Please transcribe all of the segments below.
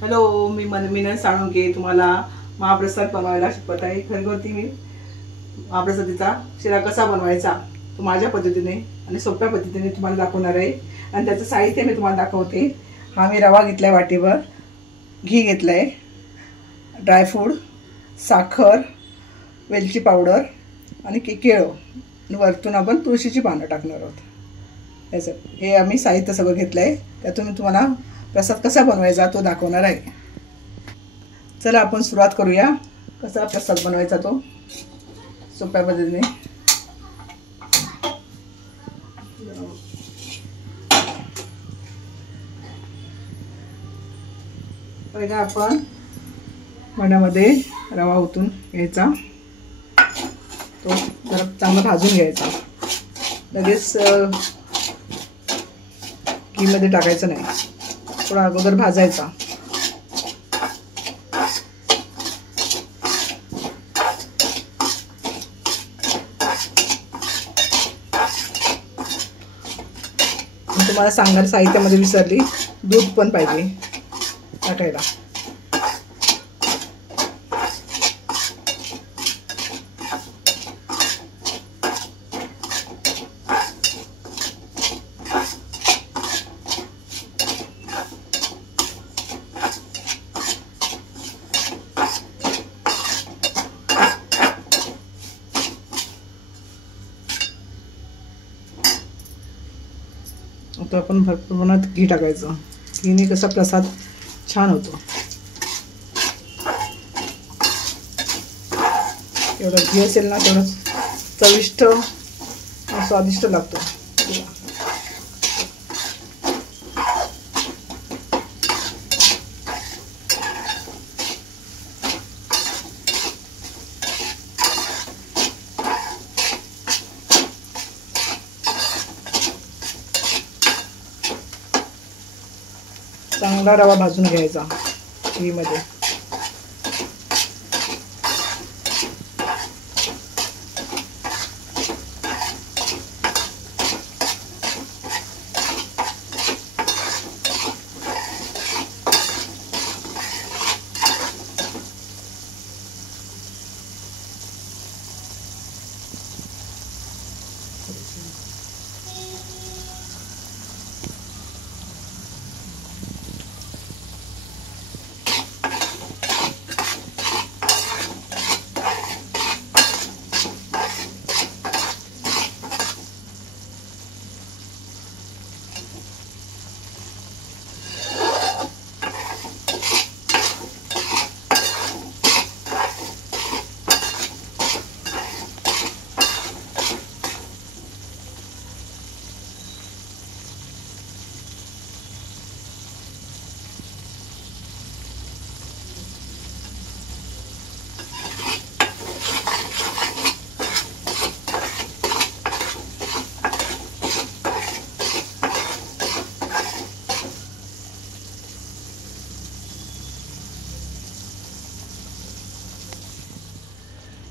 Hello, मी मीनल साळुंके तुम्हाला महाप्रसाद बनवायला शिकवत आहे। घरगुती मी महाप्रसादीचा शिरा कसा बनवायचा तो माझ्या पद्धतीने आणि सोप्या पद्धतीने तुम्हाला दाखवणार आहे। आणि त्याचं साहित्य मी तुम्हाला दाखवते। हा मी रवा घेतलाय, वाटीवर घी घेतलंय, ड्रायफ्रूट, साखर, वेलची पावडर आणि केळं, आणि वरतून आपण तुळशीची पानं टाकणार आहोत। याचं हे आम्ही साहित्य सगळं घेतलंय। त्यातून मी तुम्हाला प्रसाद कसा बनवायचा तो दाखवणार आहे। चला आपण सुरुवात करूया। कसा प्रसाद बनवायचा तो सोप्या पद्धतीने। पहिला आपण भांड्यामध्ये रवा ओतून घ्यायचा, तो जरा चांगला भाजून घ्यायचा। लगेच घीमध्ये टाकायचं नाही, थोडा अगोदर भाजायचा। तुम्हाला सांगणार साहित्यामध्ये विसरली, दूध पण पाहिजे टाकायला। आता आपण भरपूर प्रमाणात घी टाकायचं। घीने कसा प्रसाद छान होतो। एवढं घी असेल ना तेवढं चविष्ट आणि स्वादिष्ट लागतो। चांगला रवा भाजून घ्यायचा घीमध्ये।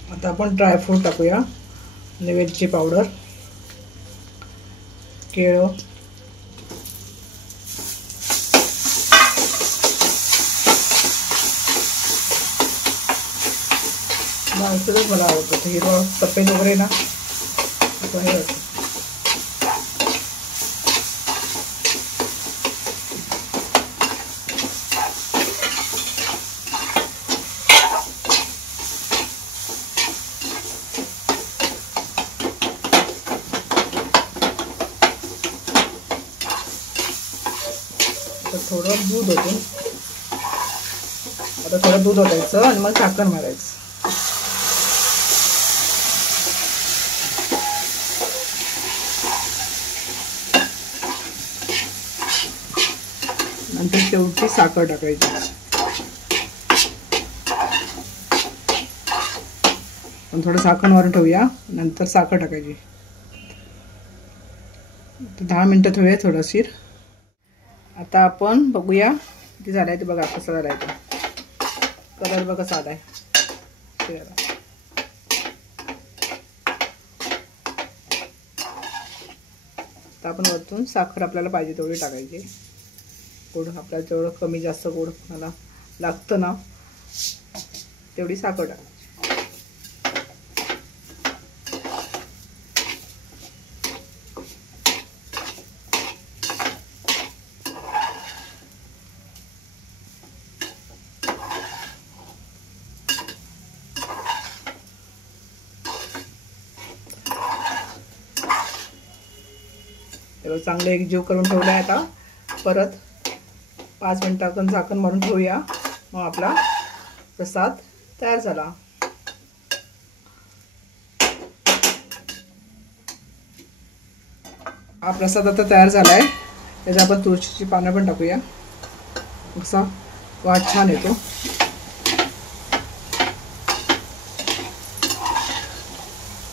आता आपण ड्रायफ्रूट टाकूया, वेलची पावडर, केळं, लालसरच मला आवडतं, हिरवा सफेद वगैरे ना असं हे होतं। थोडं दूध होतं, आता थोडं दूध ओतायचं आणि मग झाकण मारायचं। नंतर शेवटी साखर टाकायची। पण थोडं झाकण मारून ठेवूया, नंतर साखर टाकायची। 10 मिनिटं ठेवूया थोडंसं। आता आपण बघूया किती झालाय ते। बघा कसा झालाय तो कलर, बघा कसा आलाय। आता आपण वरतून साखर आपल्याला पाहिजे तेवढी टाकायची। गोड आपल्याला जेवढं कमी जास्त गोड मला लागतं ना तेवढी साखर टाकायची. चांगलं एकजीव करून ठेवलं आहे. आता परत 5 मिनिटं आपण झाकण मारून ठेवूया. मग आपला प्रसाद तयार झाला. हा प्रसाद आता तयार झाला आहे. त्याच्यात आपण तुळशीची पानं पण टाकूया. असा वास छान येतो.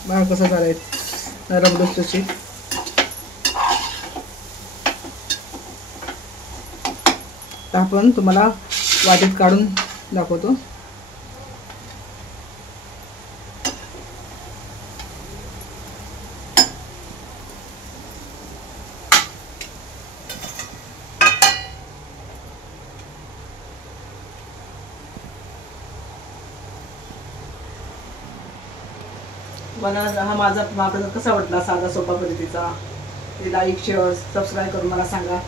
बघा कसं झालंय नरम लुसलुशीत. आपण तुम्हाला वाटीत काढून दाखवतो. मला हा माझा प्रसाद कसा वाटला साधा सोपा पद्धतीचा. लाईक शेअर सबस्क्राईब करून मला सांगा.